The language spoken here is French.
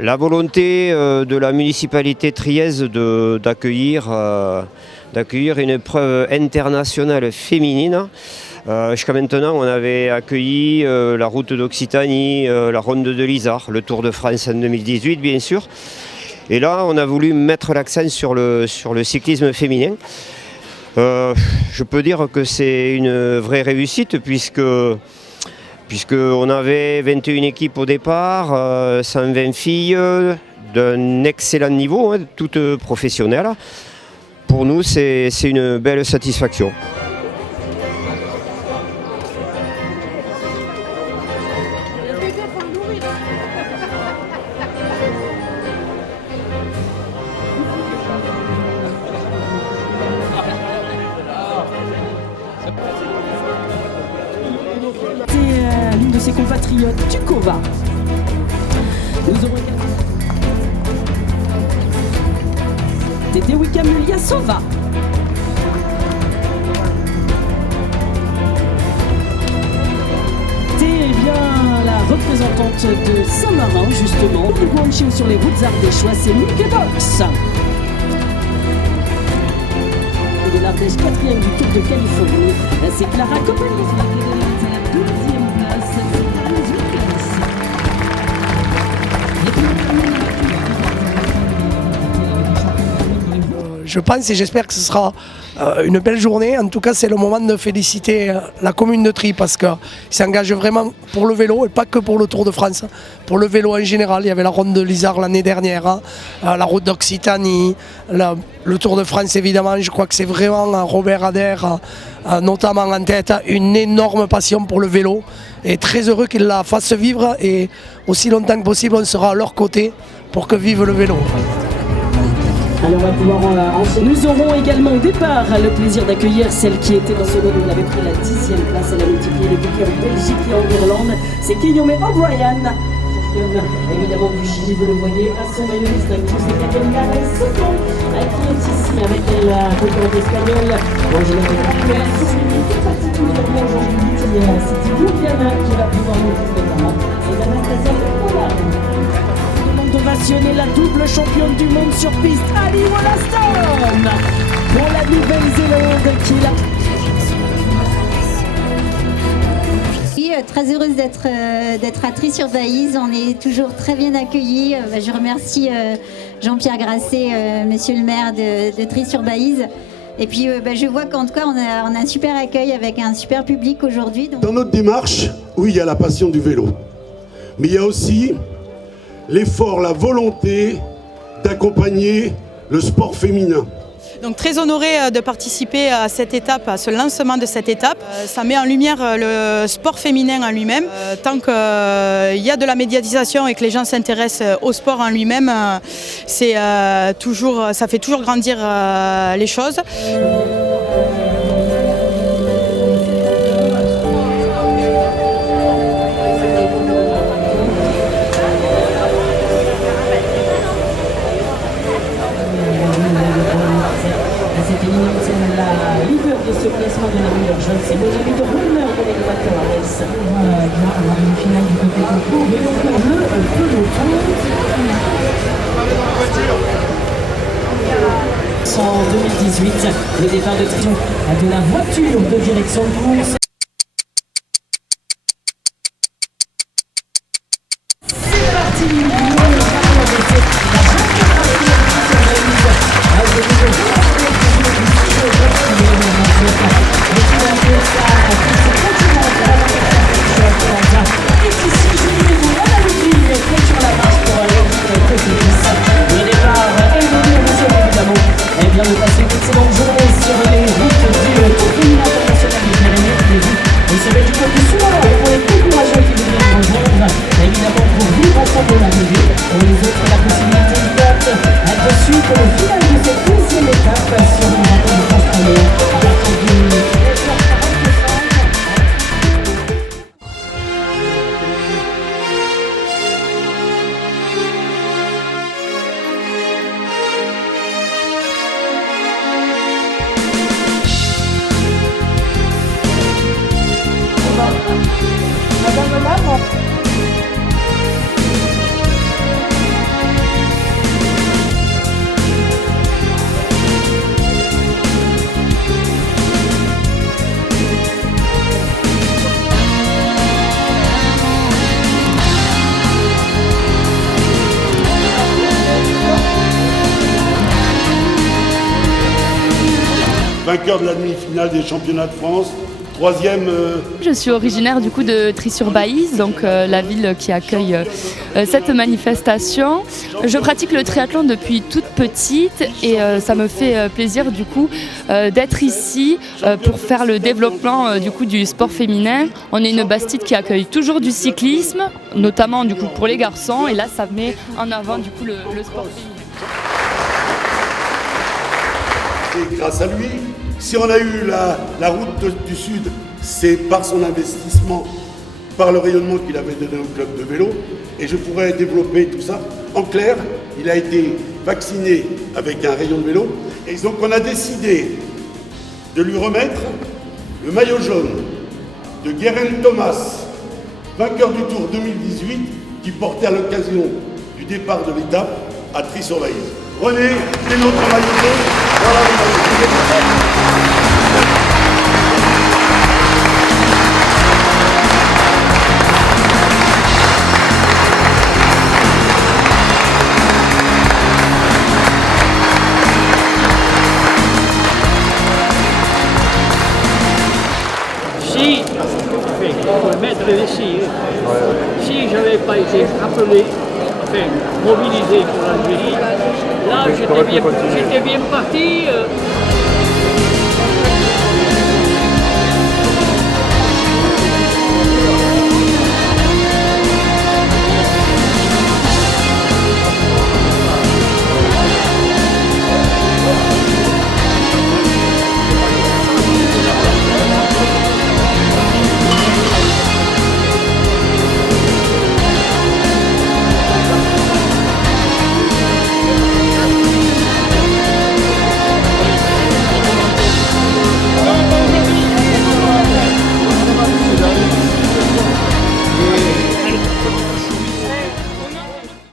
La volonté de la municipalité triaise d'accueillir une épreuve internationale féminine. Jusqu'à maintenant, on avait accueilli la route d'Occitanie, la ronde de l'Isard, le Tour de France en 2018 bien sûr. Et là, on a voulu mettre l'accent sur le cyclisme féminin. Je peux dire que c'est une vraie réussite puisqu'on avait 21 équipes au départ, 120 filles d'un excellent niveau, hein, toutes professionnelles. Pour nous, c'est une belle satisfaction. L'une de ses compatriotes, Tukova. Nous aurons Tedewika Muliasova. C'est bien la représentante de Saint-Marin, justement, de Guangzhou sur les routes ardéchois, c'est Mickey Box. De l'Ardèche, 4e du Tour de Californie, c'est Clara Copolis. C'est la 12e place. Je pense et j'espère que ce sera une belle journée. En tout cas, c'est le moment de féliciter la commune de Trie parce qu'ils s'engagent vraiment pour le vélo et pas que pour le Tour de France. Pour le vélo en général, il y avait la ronde de l'Isard l'année dernière, la route d'Occitanie, le Tour de France évidemment. Je crois que c'est vraiment Robert Adair, notamment en tête, une énorme passion pour le vélo et très heureux qu'il la fasse vivre et aussi longtemps que possible, on sera à leur côté pour que vive le vélo. Alors on va pouvoir enchaîner. Nous aurons également au départ le plaisir d'accueillir celle qui était dans ce lot. Elle avait pris la 10e place. Elle a multiplié les piquets en Belgique et en Irlande. C'est Guillaume O'Brien. Championne évidemment du Chili, vous le voyez, à son maillot distinction. C'est Catalina Soto qui est ici avec la concurrente espagnole. Bon, je l'ai fait particulièrement aujourd'hui. C'est Ljubljana qui va pouvoir nous dire notamment. C'est Anastasia Pollard. Ovationner la double championne du monde sur piste, Ali Wollaston, pour la Nouvelle-Zélande qui l'a. Oui, très heureuse d'être à Trie-sur-Baïse. On est toujours très bien accueillis. Je remercie Jean-Pierre Grasset, monsieur le maire de Trie-sur-Baïse. Et puis je vois qu'en tout cas on a un super accueil avec un super public aujourd'hui. Dans notre démarche, oui, il y a la passion du vélo, mais il y a aussi l'effort, la volonté d'accompagner le sport féminin. Donc très honorée de participer à cette étape, à ce lancement de cette étape. Ça met en lumière le sport féminin en lui-même. Tant qu'il y a de la médiatisation et que les gens s'intéressent au sport en lui-même, ça fait toujours grandir les choses. C'est la leader de ce classement de la meilleure jeune, c'est Bonami de Runner de l'élévateur à Metz. Avoir une finale du côté concours, et donc le peloton. En 2018, le départ de Trion de la voiture de direction de course. C'est parti. vainqueur de la demi-finale des championnats de France, troisième. Je suis originaire du coup de Trie-sur-Baïse, donc la ville qui accueille cette manifestation. Je pratique le triathlon depuis toute petite et ça me fait plaisir du coup d'être ici pour faire le développement du coup du sport féminin. On est une bastide qui accueille toujours du cyclisme, notamment du coup pour les garçons, et là ça met en avant du coup le sport féminin. Et grâce à lui, si on a eu la route du Sud, c'est par son investissement, par le rayonnement qu'il avait donné au club de vélo, et je pourrais développer tout ça. En clair, il a été vacciné avec un rayon de vélo, et donc on a décidé de lui remettre le maillot jaune de Guérin Thomas, vainqueur du Tour 2018, qui portait à l'occasion du départ de l'étape à Trie-sur-Baïse. René, c'est notre maillot jaune. Voilà le maillot jaune. Si je n'avais pas été appelé, enfin mobilisé pour l'Algérie, là j'étais bien parti.